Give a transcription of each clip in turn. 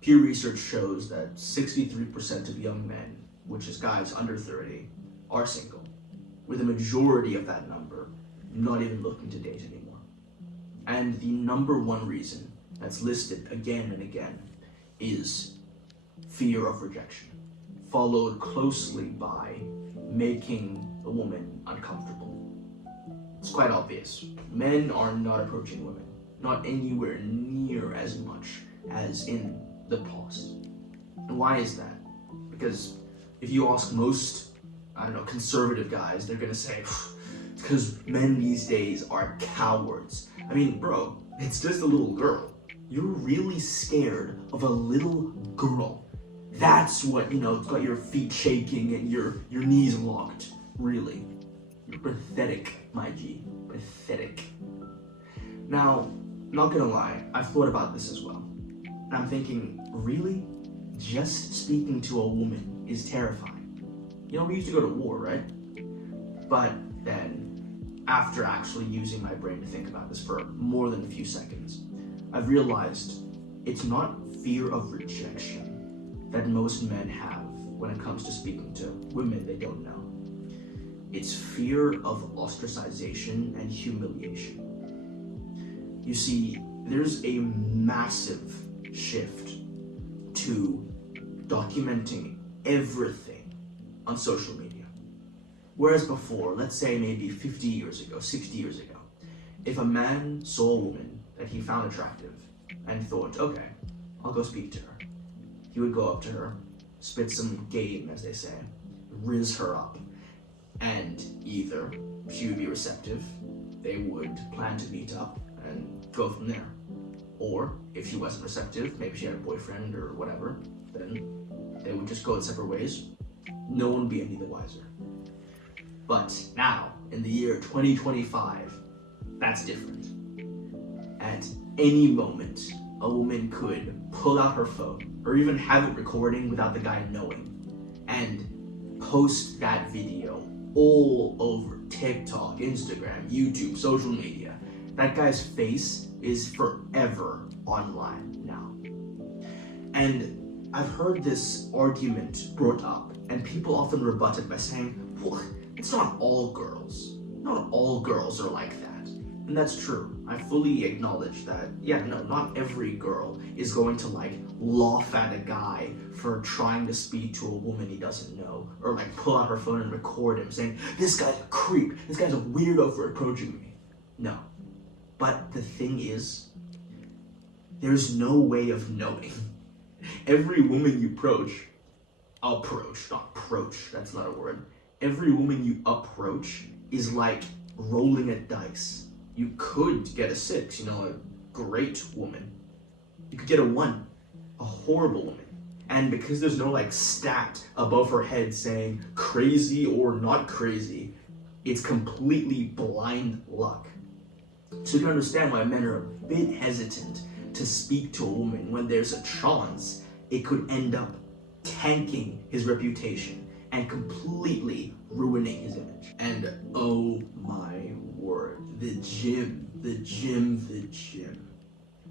Pew research shows that 63% of young men, which is guys under 30, are single, with a majority of that number not even looking to date anymore. And the number one reason that's listed again and again is fear of rejection, followed closely by making a woman uncomfortable. It's quite obvious. Men are not approaching women, not anywhere near as much as in the past. And why is that? Because if you ask most, conservative guys, they're gonna say, it's because men these days are cowards. I mean, bro, it's just a little girl. You're really scared of a little girl. That's what, it's got your feet shaking and your knees locked. Really. You're pathetic, my G. Pathetic. Now, not gonna lie, I've thought about this as well. And I'm thinking, really? Just speaking to a woman is terrifying. We used to go to war, right? But then, after actually using my brain to think about this for more than a few seconds, I've realized it's not fear of rejection that most men have when it comes to speaking to women they don't know. It's fear of ostracization and humiliation. You see, there's a massive shift to documenting everything on social media. Whereas before, let's say maybe 50 years ago, 60 years ago, if a man saw a woman that he found attractive and thought, okay, I'll go speak to her, he would go up to her, spit some game, as they say, riz her up, and either she would be receptive, they would plan to meet up and go from there. Or if she wasn't receptive, maybe she had a boyfriend or whatever, then they would just go in separate ways. No one would be any the wiser. But now, in the year 2025, that's different. At any moment, a woman could pull out her phone, or even have it recording without the guy knowing, and post that video all over TikTok, Instagram, YouTube, social media. That guy's face is forever online now. And I've heard this argument brought up, and people often rebut it by saying, well, it's not all girls. Not all girls are like that. And that's true. I fully acknowledge that, not every girl is going to laugh at a guy for trying to speak to a woman he doesn't know, or pull out her phone and record him saying, this guy's a creep, this guy's a weirdo for approaching me. No. But the thing is, there's no way of knowing. Every woman you approach, that's not a word. Every woman you approach is like rolling a dice. You could get a 6, a great woman. You could get a 1, a horrible woman. And because there's no stat above her head saying crazy or not crazy, it's completely blind luck. So you can understand why men are a bit hesitant to speak to a woman when there's a chance it could end up tanking his reputation and completely ruining his image. And oh my word, the gym.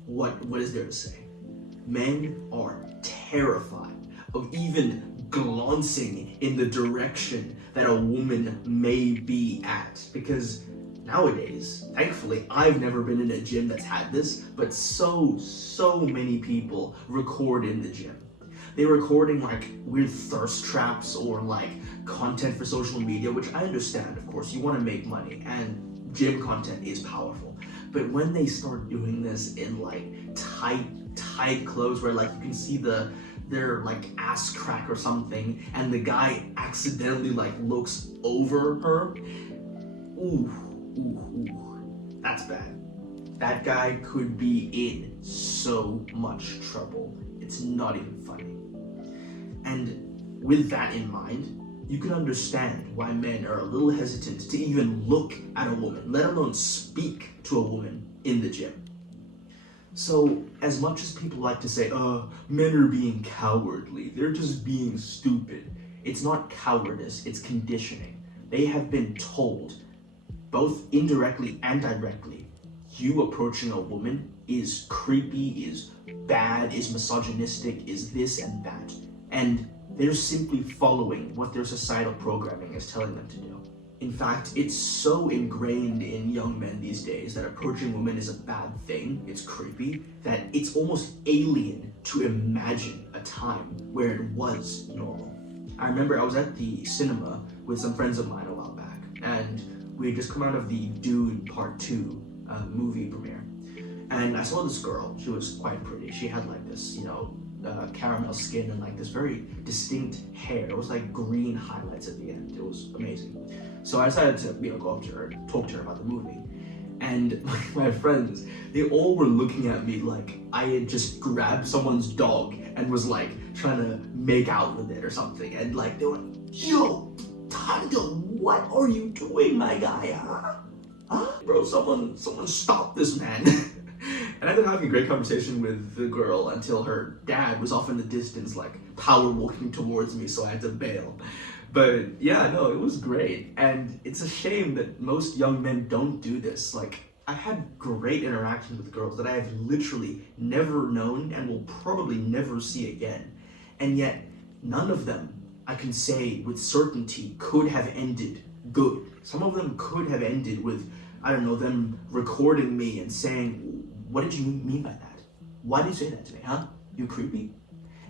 What is there to say? Men are terrified of even glancing in the direction that a woman may be at, because nowadays, thankfully, I've never been in a gym that's had this, but so many people record in the gym. They're recording weird thirst traps or content for social media, which I understand, of course, you want to make money and gym content is powerful. But when they start doing this in tight clothes where you can see their ass crack or something, and the guy accidentally looks over her, ooh, that's bad. That guy could be in so much trouble. It's not even funny. And with that in mind, you can understand why men are a little hesitant to even look at a woman, let alone speak to a woman in the gym. So, as much as people like to say, men are being cowardly, they're just being stupid, it's not cowardice, it's conditioning. They have been told, both indirectly and directly, you approaching a woman is creepy, is bad, is misogynistic, is this and that. And they're simply following what their societal programming is telling them to do. In fact, it's so ingrained in young men these days that approaching women is a bad thing, it's creepy, that it's almost alien to imagine a time where it was normal. I remember I was at the cinema with some friends of mine a while back, and we had just come out of the Dune Part 2 movie premiere. And I saw this girl. She was quite pretty. She had like this, caramel skin and like this very distinct hair. It was like green highlights at the end. It was amazing. So I decided to, go up to her and talk to her about the movie. And my friends, they all were looking at me like I had just grabbed someone's dog and was like trying to make out with it or something. And like they were like, yo, Tando, what are you doing, my guy? Huh? Bro, someone stop this man. And I ended up having a great conversation with the girl until her dad was off in the distance, like power walking towards me, so I had to bail. But yeah, no, it was great. And it's a shame that most young men don't do this. Like, I had great interactions with girls that I have literally never known and will probably never see again. And yet, none of them, I can say with certainty, could have ended good. Some of them could have ended with, I don't know, them recording me and saying, what did you mean by that? Why did you say that to me, huh? You creepy?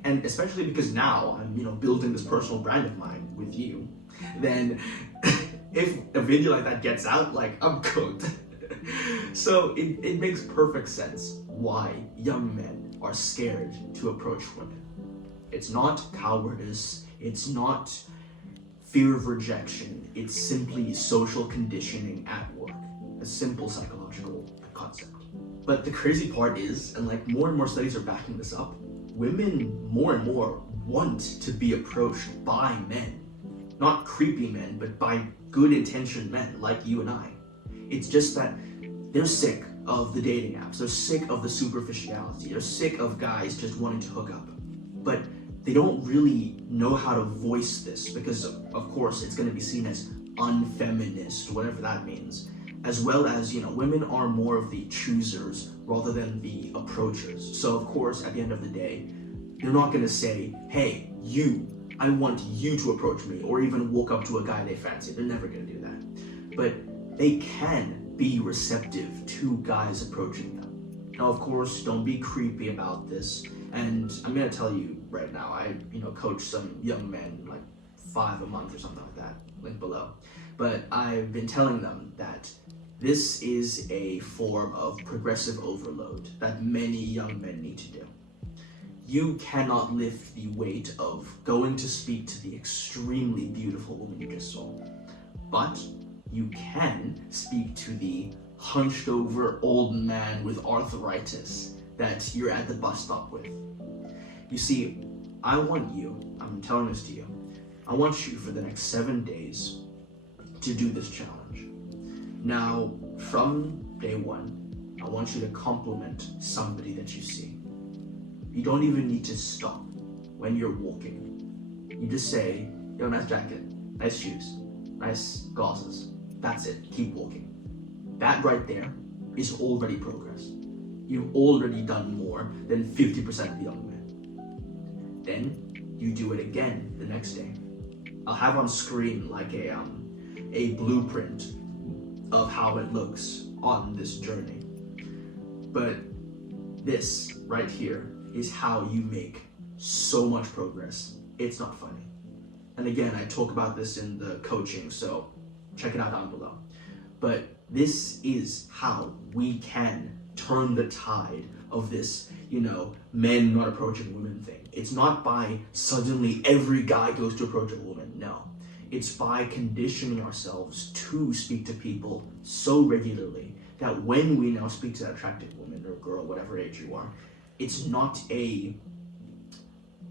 And especially because now I'm, building this personal brand of mine with you, then if a video like that gets out, like, I'm cooked. So it makes perfect sense why young men are scared to approach women. It's not cowardice, it's not fear of rejection, it's simply social conditioning at work. A simple psychological concept. But the crazy part is, and like more and more studies are backing this up, women more and more want to be approached by men. Not creepy men, but by good intentioned men like you and I. It's just that they're sick of the dating apps, they're sick of the superficiality, they're sick of guys just wanting to hook up. But they don't really know how to voice this because, of course, it's going to be seen as unfeminist, whatever that means. As well as, women are more of the choosers rather than the approachers. So, of course, at the end of the day, they're not going to say, hey, I want you to approach me, or even walk up to a guy they fancy. They're never going to do that. But they can be receptive to guys approaching them. Now, of course, don't be creepy about this. And I'm going to tell you right now, I, coach some young men, like 5 a month or something like that, link below. But I've been telling them that this is a form of progressive overload that many young men need to do. You cannot lift the weight of going to speak to the extremely beautiful woman you just saw. But you can speak to the hunched over old man with arthritis that you're at the bus stop with. You see, I'm telling this to you, I want you for the next 7 days to do this challenge. Now, from day 1, I want you to compliment somebody that you see. You don't even need to stop when you're walking. You just say, yo, nice jacket, nice shoes, nice glasses. That's it, keep walking. That right there is already progress. You've already done more than 50% of the young men. Then you do it again the next day. I'll have on screen like a blueprint of how it looks on this journey. But this right here is how you make so much progress. It's not funny. And again, I talk about this in the coaching, so check it out down below. But this is how we can turn the tide of this, men not approaching women thing. It's not by suddenly every guy goes to approach a woman, no. It's by conditioning ourselves to speak to people so regularly that when we now speak to that attractive woman or girl, whatever age you are, it's not a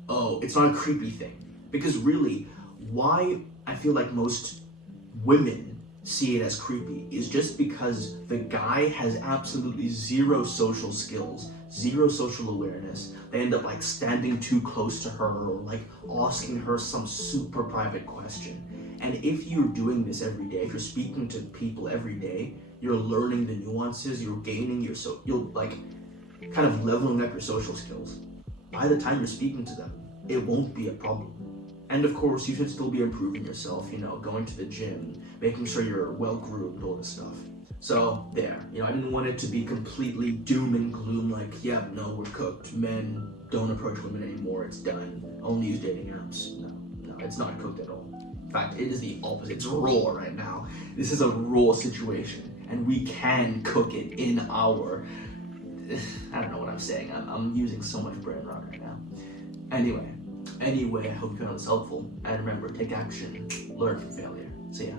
creepy thing. Because really, why I feel like most women see it as creepy is just because the guy has absolutely zero social skills, zero social awareness. They end up like standing too close to her or like asking her some super private question. And if you're doing this every day, if you're speaking to people every day, you're learning the nuances, you're gaining kind of leveling up your social skills. By the time you're speaking to them, it won't be a problem. And of course, you should still be improving yourself, going to the gym, making sure you're well groomed, all this stuff. So there, I didn't want it to be completely doom and gloom, like, yep, no, we're cooked. Men don't approach women anymore, it's done. Only use dating apps. No, it's not cooked at all. In fact, it is the opposite. It's raw right now. This is a raw situation, and we can cook it in our... I don't know what I'm saying. I'm using so much brain rot right now. Anyway, I hope you found this helpful. And remember, take action, learn from failure. See ya.